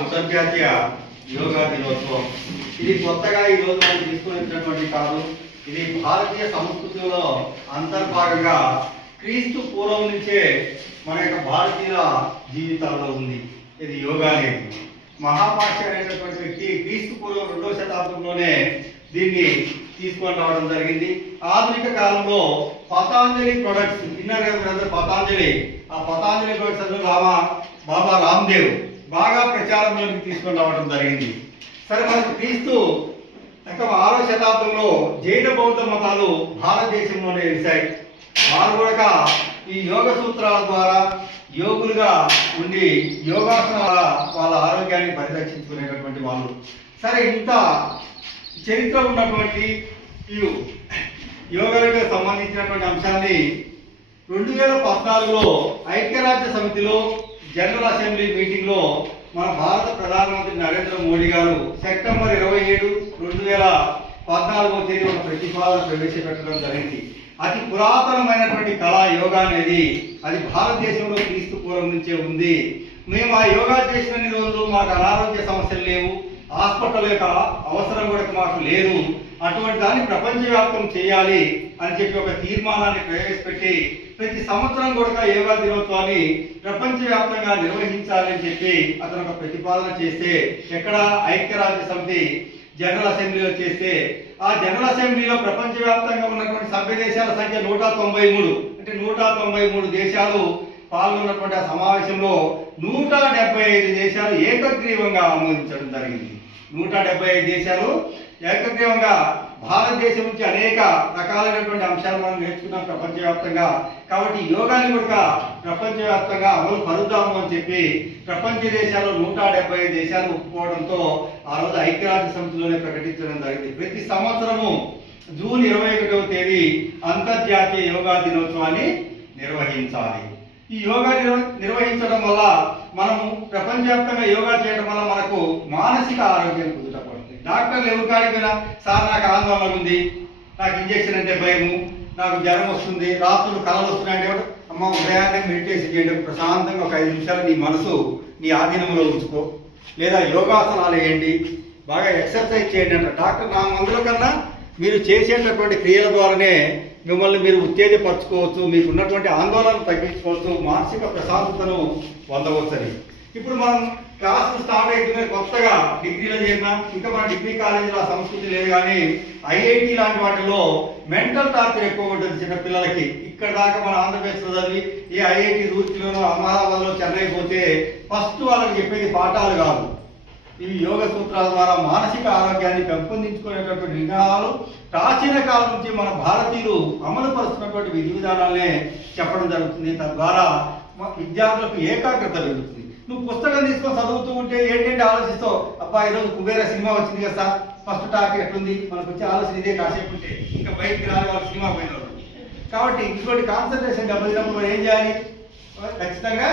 అంతర్జాతీయ యోగా దినోత్సవం. ఇది కొత్తగా ఈ రోజు మనం తీసుకునేటటువంటి కాదు. ఇది భారతీయ సంస్కృతిలో అంతర్భాగంగా క్రీస్తు పూర్వం నుంచే మన యొక్క భారతీయుల జీవితాల్లో ఉంది. ఇది యోగా అనేది. మహాపాష్య అనేటటువంటి వ్యక్తి క్రీస్తు పూర్వం 2వ శతాబ్దంలోనే దీన్ని తీసుకొని రావడం జరిగింది. ఆధునిక కాలంలో పతాంజలి ప్రొడక్ట్స్ విన్నారు కదా మీరందరూ, పతాంజలి ఆ పతాంజలి ప్రొడక్ట్స్ అందులో బాబా రామ్దేవ్ బాగా ప్రచారంలోకి తీసుకొని రావడం జరిగింది. సరే, మనకు క్రీస్తు 6వ శతాబ్దంలో జైన బౌద్ధ మతాలు భారతదేశంలోనే వెలిశాయి. వారు కూడా ఈ యోగ సూత్రాల ద్వారా యోగులుగా ఉండి యోగాసనాల వాళ్ళ ఆరోగ్యాన్ని పరిరక్షించుకునేటటువంటి వాళ్ళు. సరే, ఇంత చరిత్ర ఉన్నటువంటి ఈ యోగాలకు సంబంధించినటువంటి అంశాన్ని 2014లో ఐక్యరాజ్య సమితిలో జనరల్ అసెంబ్లీ మీటింగ్లో మన భారత ప్రధానమంత్రి నరేంద్ర మోడీ గారు సెప్టెంబర్ 27, 2014వ తేదీ ఒక ప్రతిపాదన ప్రవేశపెట్టడం జరిగింది. అతి పురాతనమైనటువంటి కళా యోగా అనేది అది భారతదేశంలో క్రీస్తు పూర్వం నుంచే ఉంది. మేము ఆ యోగా చేసినన్ని రోజులు మాకు అనారోగ్య సమస్యలు లేవు, హాస్పిటల్ యొక్క అవసరం కూడా మాకు లేదు. అటువంటి దాన్ని ప్రపంచవ్యాప్తం చేయాలి అని చెప్పి ఒక తీర్మానాన్ని ప్రవేశపెట్టి ప్రతి సంవత్సరం కూడా యోగా దినోత్సవాన్ని ప్రపంచవ్యాప్తంగా నిర్వహించాలని చెప్పి అతను ఒక ప్రతిపాదన చేస్తే ఎక్కడ ఐక్యరాజ్య సమితి జనరల్ అసెంబ్లీలో చేస్తే ఆ జనరల్ అసెంబ్లీలో ప్రపంచవ్యాప్తంగా ఉన్నటువంటి సభ్య దేశాల సంఖ్య 193. అంటే 193 దేశాలు పాల్గొన్నటువంటి ఆ సమావేశంలో 175 దేశాలు ఏకగ్రీవంగా ఆమోదించడం జరిగింది. 175 దేశాలు ఏకగ్రీవంగా భారతదేశం నుంచి అనేక రకాలైనటువంటి అంశాలు మనం నేర్చుకున్నాం ప్రపంచవ్యాప్తంగా. కాబట్టి యోగాని కూడా ప్రపంచవ్యాప్తంగా అమలు పరుద్దాము అని చెప్పి ప్రపంచ దేశాలు 175 దేశాలు ఒప్పుకోవడంతో ఆ రోజు ఐక్యరాజ్య సమితిలోనే ప్రకటించడం జరిగింది. ప్రతి సంవత్సరము జూన్ 21వ తేదీ అంతర్జాతీయ యోగా దినోత్సవాన్ని నిర్వహించాలి. ఈ యోగా నిర్వహించడం వల్ల మనము ప్రపంచవ్యాప్తంగా యోగా చేయడం వల్ల మనకు మానసిక ఆరోగ్యం కుదుటపడుతుంది. డాక్టర్లు ఎవరు కాడిపోయినా, సార్ నాకు ఆందోళన ఉంది, నాకు ఇంజక్షన్ అంటే భయము, నాకు జ్వరం వస్తుంది, రాత్రులు కళలు వస్తున్నాయంటే అమ్మ ఉదయాన్నే మెడిటేషన్ చేయండి, ప్రశాంతంగా ఒక 5 నిమిషాలు నీ మనసు నీ ఆధీనంలో ఉంచుకో, లేదా యోగాసనాలు వేయండి, బాగా ఎక్సర్సైజ్ చేయండి అంటారు డాక్టర్. నా మందుల కన్నా మీరు చేసేటటువంటి క్రియల ద్వారానే మిమ్మల్ని మీరు ఉత్తేజపరచుకోవచ్చు, మీకు ఉన్నటువంటి ఆందోళన తగ్గించుకోవచ్చు, మానసిక ప్రశాంతతను పొందవచ్చని. ఇప్పుడు మనం క్లాసులు స్టార్ట్ అవుతున్నాయి, కొత్తగా డిగ్రీలో చేరినా ఇంకా మన డిగ్రీ కాలేజీలో ఆ సంస్కృతి లేదు. కానీ ఐఐటి లాంటి వాటిల్లో మెంటల్ టార్చర్ ఎక్కువ ఉంటుంది చిన్నపిల్లలకి. ఇక్కడ దాకా మన ఆంధ్రప్రదేశ్లో చదివి ఏ ఐఐటి రూర్కీలోనో అహ్మదాబాద్లో చెన్నై పోతే ఫస్ట్ వాళ్ళకి చెప్పేది పాఠాలు కాదు, ఈ యోగ సూత్రాల ద్వారా మానసిక ఆరోగ్యాన్ని పెంపొందించుకునేటటువంటి విధానాలు ప్రాచీన కాలం నుంచి మన భారతీయులు అమలు పరుస్తున్నటువంటి విధి విధానాలనే చెప్పడం జరుగుతుంది. తద్వారా విద్యార్థులకు ఏకాగ్రత పెరుగుతుంది. నువ్వు పుస్తకం తీసుకొని చదువుతూ ఉంటే ఏంటంటే ఆలోచిస్తావు, అబ్బా ఈరోజు కుబేర సినిమా వచ్చింది కదా సార్, ఫస్ట్ టాక్ ఎట్లుంది, మనకు వచ్చే ఆలోచన ఇదే కాసేపు ఉంటే ఇంకా బయటికి రాని వాళ్ళు సినిమా పోయినవాళ్ళు. కాబట్టి ఇటువంటి కాన్సన్ట్రేషన్ దెబ్బతిన్నప్పుడు మనం ఏం చేయాలి, ఖచ్చితంగా